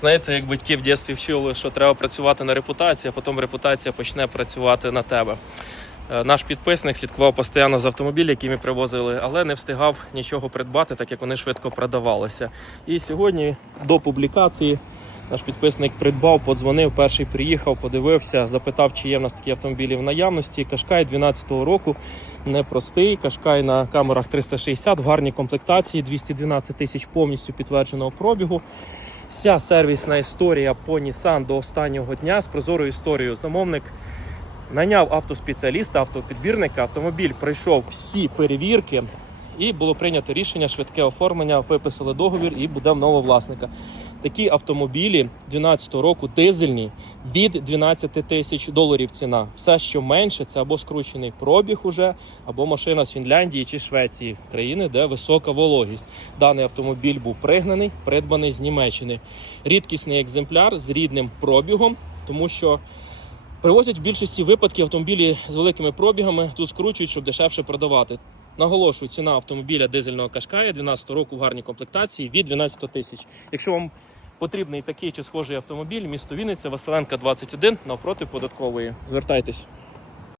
Знаєте, як батьки в дитинстві вчили, що треба працювати на репутацію, а потім репутація почне працювати на тебе. Е, Наш підписник слідкував постійно за автомобіль, який ми привозили, але не встигав нічого придбати, так як вони швидко продавалися. І сьогодні до публікації наш підписник придбав, подзвонив, перший приїхав, подивився, запитав, чи є в нас такі автомобілі в наявності. Кашкай 12-го року непростий. Кашкай на камерах 360 в гарній комплектації, 212 тисяч повністю підтвердженого пробігу. Вся сервісна історія по Nissan до останнього дня з прозорою історією. Замовник наняв автоспеціаліста, автопідбірника. Автомобіль пройшов всі перевірки. І було прийнято рішення швидке оформлення, виписали договір і буде в нового власника. Такі автомобілі 2012 року дизельні від 12 тисяч доларів ціна. Все, що менше, це або скручений пробіг уже, або машина з Фінляндії чи Швеції, країни, де висока вологість. Даний автомобіль був пригнаний, придбаний з Німеччини. Рідкісний екземпляр з рідним пробігом, тому що привозять в більшості випадків автомобілі з великими пробігами, тут скручують, щоб дешевше продавати. Наголошую, ціна автомобіля дизельного Кашкая 12 року в гарній комплектації від 12 тисяч. Якщо вам потрібний такий чи схожий автомобіль, місто Вінниця, Василенка 21, навпроти податкової. Звертайтесь.